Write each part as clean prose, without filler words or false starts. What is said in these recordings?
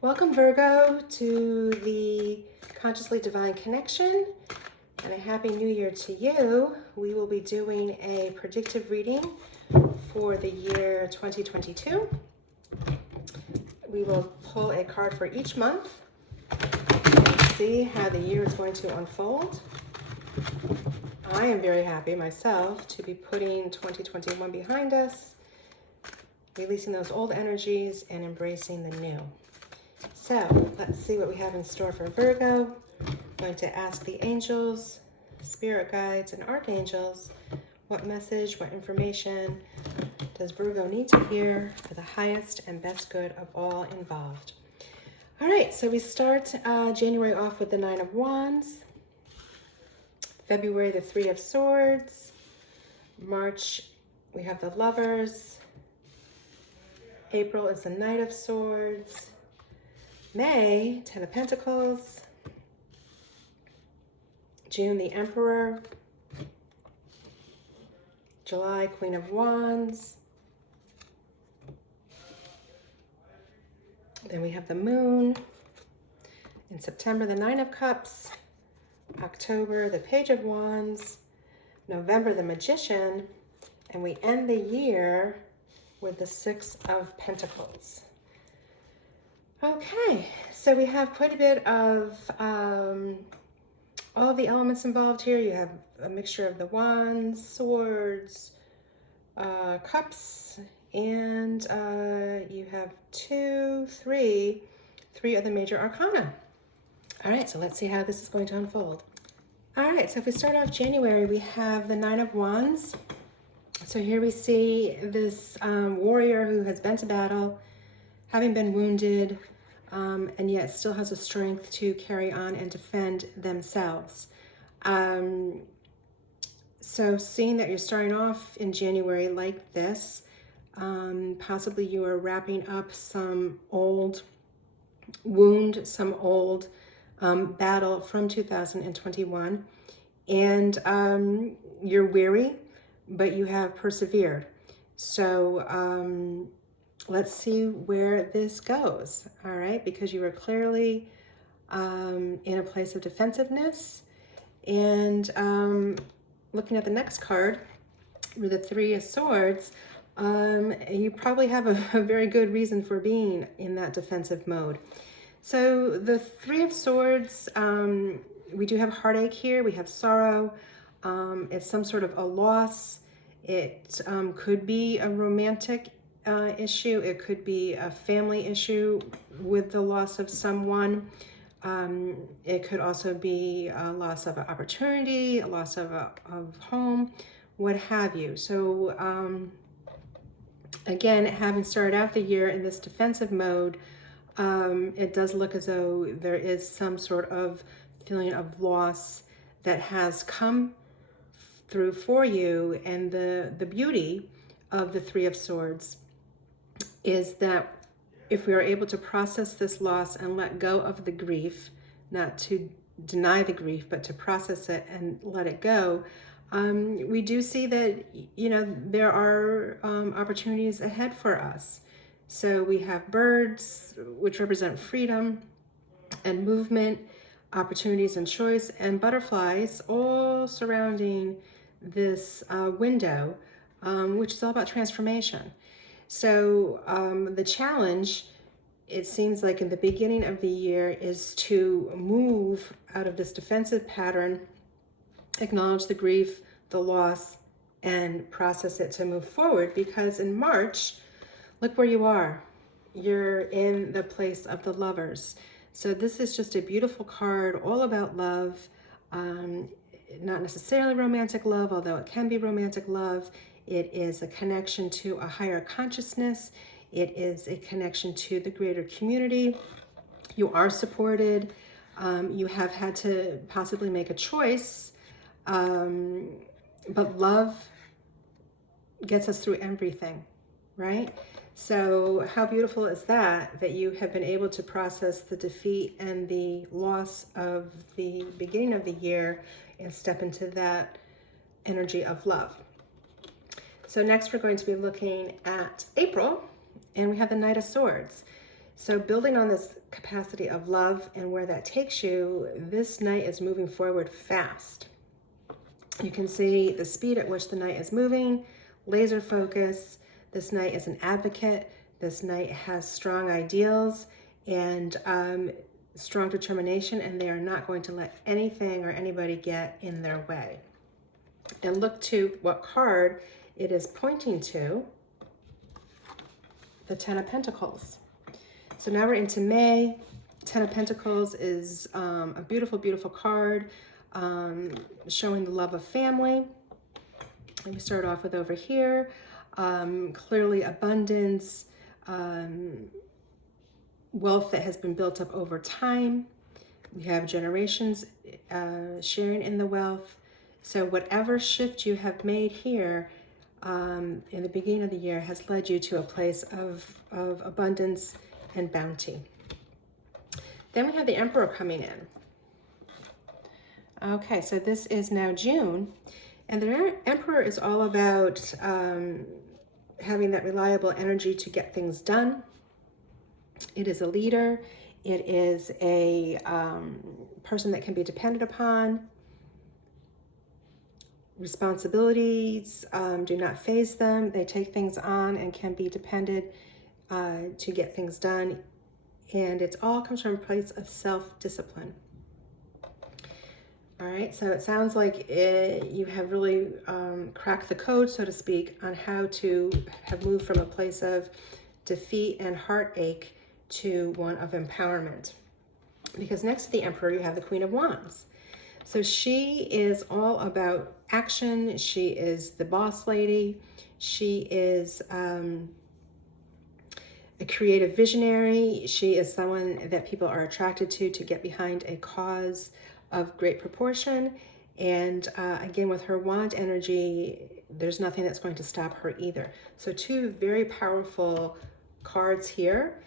Welcome, Virgo, to the Consciously Divine Connection, and a Happy New Year to you. We will be doing a predictive reading for the year 2022. We will pull a card for each month and see how the year is going to unfold. I am very happy myself to be putting 2021 behind us, releasing those old energies and embracing the new. So let's see what we have in store for Virgo. I'm going to ask the angels, spirit guides, and archangels, what message, what information does Virgo need to hear for the highest and best good of all involved? All right, so we start January off with the Nine of Wands, February the Three of Swords, March we have the Lovers, April is the Knight of Swords, May, Ten of Pentacles, June, the Emperor, July, Queen of Wands, then we have the Moon, in September, the Nine of Cups, October, the Page of Wands, November, the Magician, and we end the year with the Six of Pentacles. Okay, so we have quite a bit of all the elements involved here. You have a mixture of the wands, swords, cups, and you have three of the major arcana. All right, so let's see how this is going to unfold. All right, so if we start off January, we have the Nine of Wands. So here we see this warrior who has been to battle, having been wounded, and yet still has the strength to carry on and defend themselves. So seeing that you're starting off in January like this, possibly you are wrapping up some old wound, some old battle from 2021, and you're weary, but you have persevered. So let's see where this goes, all right? Because you are clearly in a place of defensiveness. And looking at the next card, with the Three of Swords, you probably have a very good reason for being in that defensive mode. So the Three of Swords, we do have heartache here. We have sorrow. It's some sort of a loss. It could be a romantic issue. It could be a family issue with the loss of someone. It could also be a loss of an opportunity, a loss of home, what have you. So again, having started out the year in this defensive mode, it does look as though there is some sort of feeling of loss that has come through for you. And the beauty of the Three of Swords is that if we are able to process this loss and let go of the grief, not to deny the grief, but to process it and let it go, we do see that, you know, there are opportunities ahead for us. So we have birds, which represent freedom and movement, opportunities and choice, and butterflies all surrounding this window, which is all about transformation. So the challenge, it seems like in the beginning of the year, is to move out of this defensive pattern, acknowledge the grief, the loss, and process it to move forward. Because in March, look where you are. You're in the place of the Lovers. So this is just a beautiful card, all about love, not necessarily romantic love, although it can be romantic love. It is a connection to a higher consciousness. It is a connection to the greater community. You are supported. You have had to possibly make a choice, but love gets us through everything, right? So how beautiful is that, that you have been able to process the defeat and the loss of the beginning of the year and step into that energy of love. So next we're going to be looking at April, and we have the Knight of Swords. So building on this capacity of love and where that takes you, this knight is moving forward fast. You can see the speed at which the knight is moving, laser focus. This knight is an advocate. This knight has strong ideals and strong determination, and they are not going to let anything or anybody get in their way. And look to what card it is pointing to, the Ten of Pentacles. So now we're into May. Ten of Pentacles is a beautiful, beautiful card showing the love of family. Let me start off with over here. Clearly abundance, wealth that has been built up over time. We have generations sharing in the wealth. So whatever shift you have made here in the beginning of the year has led you to a place of abundance and bounty. Then we have the Emperor coming in. Okay, so this is now June, and the Emperor is all about having that reliable energy to get things done. It is a leader. It is a person that can be depended upon. Responsibilities do not faze them. They take things on and can be depended to get things done. And it all comes from a place of self-discipline. All right, so it sounds like you have really cracked the code, so to speak, on how to have moved from a place of defeat and heartache to one of empowerment. Because next to the Emperor, you have the Queen of Wands. So she is all about action. She is the boss lady. She is a creative visionary. She is someone that people are attracted to get behind a cause of great proportion. And again, with her wand energy, there's nothing that's going to stop her either. So two very powerful cards here,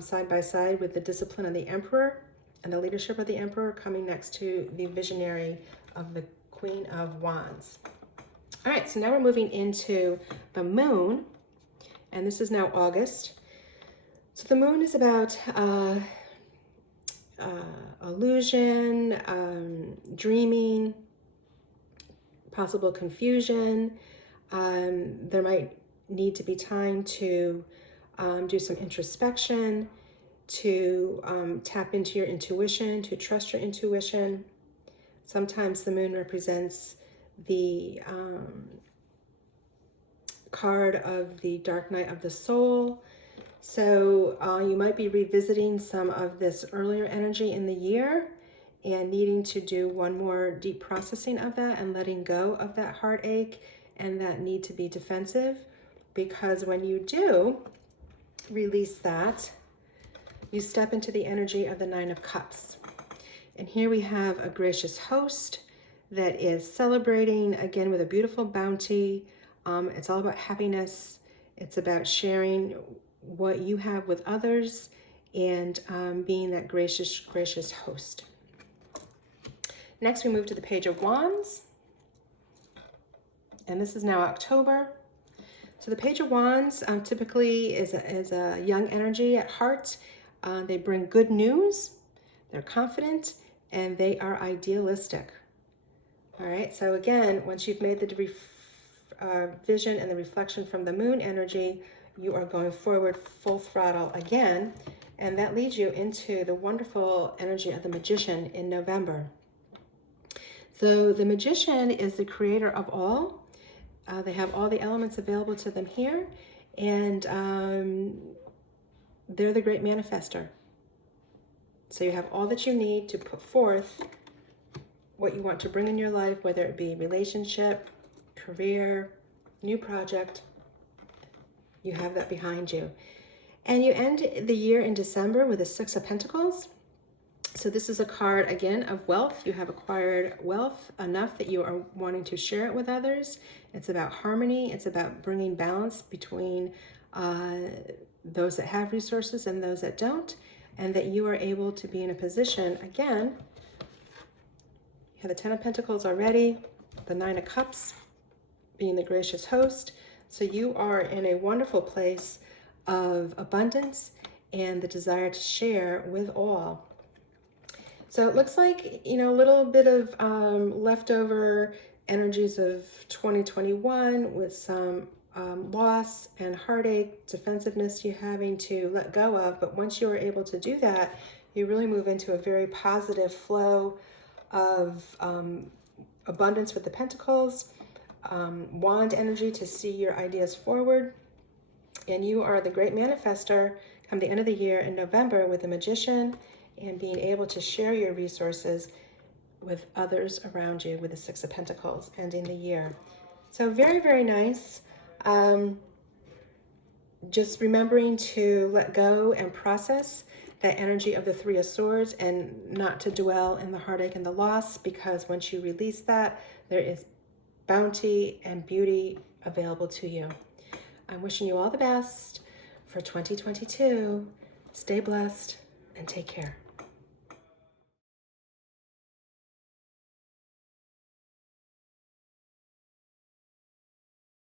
side by side, with the discipline of the Emperor and the leadership of the Emperor coming next to the visionary of the Queen of Wands. All right, so now we're moving into the moon, and this is now August. So the moon is about illusion, dreaming, possible confusion. There might need to be time to do some introspection, to tap into your intuition, to trust your intuition. Sometimes the moon represents the card of the dark night of the soul. So you might be revisiting some of this earlier energy in the year and needing to do one more deep processing of that and letting go of that heartache and that need to be defensive. Because when you do release that, you step into the energy of the Nine of Cups. And here we have a gracious host that is celebrating, again, with a beautiful bounty. It's all about happiness. It's about sharing what you have with others and being that gracious host. Next, we move to the Page of Wands. And this is now October. So the Page of Wands typically is a young energy at heart. They bring good news, they're confident, and they are idealistic. All right, so again, once you've made the vision and the reflection from the moon energy, you are going forward full throttle again, and that leads you into the wonderful energy of the Magician in November. So the Magician is the creator of all. They have all the elements available to them here, and they're the great manifester. So you have all that you need to put forth what you want to bring in your life, whether it be relationship, career, new project. You have that behind you. And you end the year in December with a Six of Pentacles. So this is a card, again, of wealth. You have acquired wealth enough that you are wanting to share it with others. It's about harmony. It's about bringing balance between those that have resources and those that don't, and that you are able to be in a position, again, you have the Ten of Pentacles already, the Nine of Cups being the gracious host. So you are in a wonderful place of abundance and the desire to share with all. So it looks like, a little bit of leftover energies of 2021 with some loss and heartache, defensiveness you're having to let go of. But once you are able to do that, you really move into a very positive flow of abundance with the pentacles, wand energy to see your ideas forward. And you are the great manifester come the end of the year in November with the Magician and being able to share your resources with others around you with the Six of Pentacles ending the year. So very, very nice. Just remembering to let go and process that energy of the Three of Swords and not to dwell in the heartache and the loss, because once you release that, there is bounty and beauty available to you. I'm wishing you all the best for 2022. Stay blessed and take care.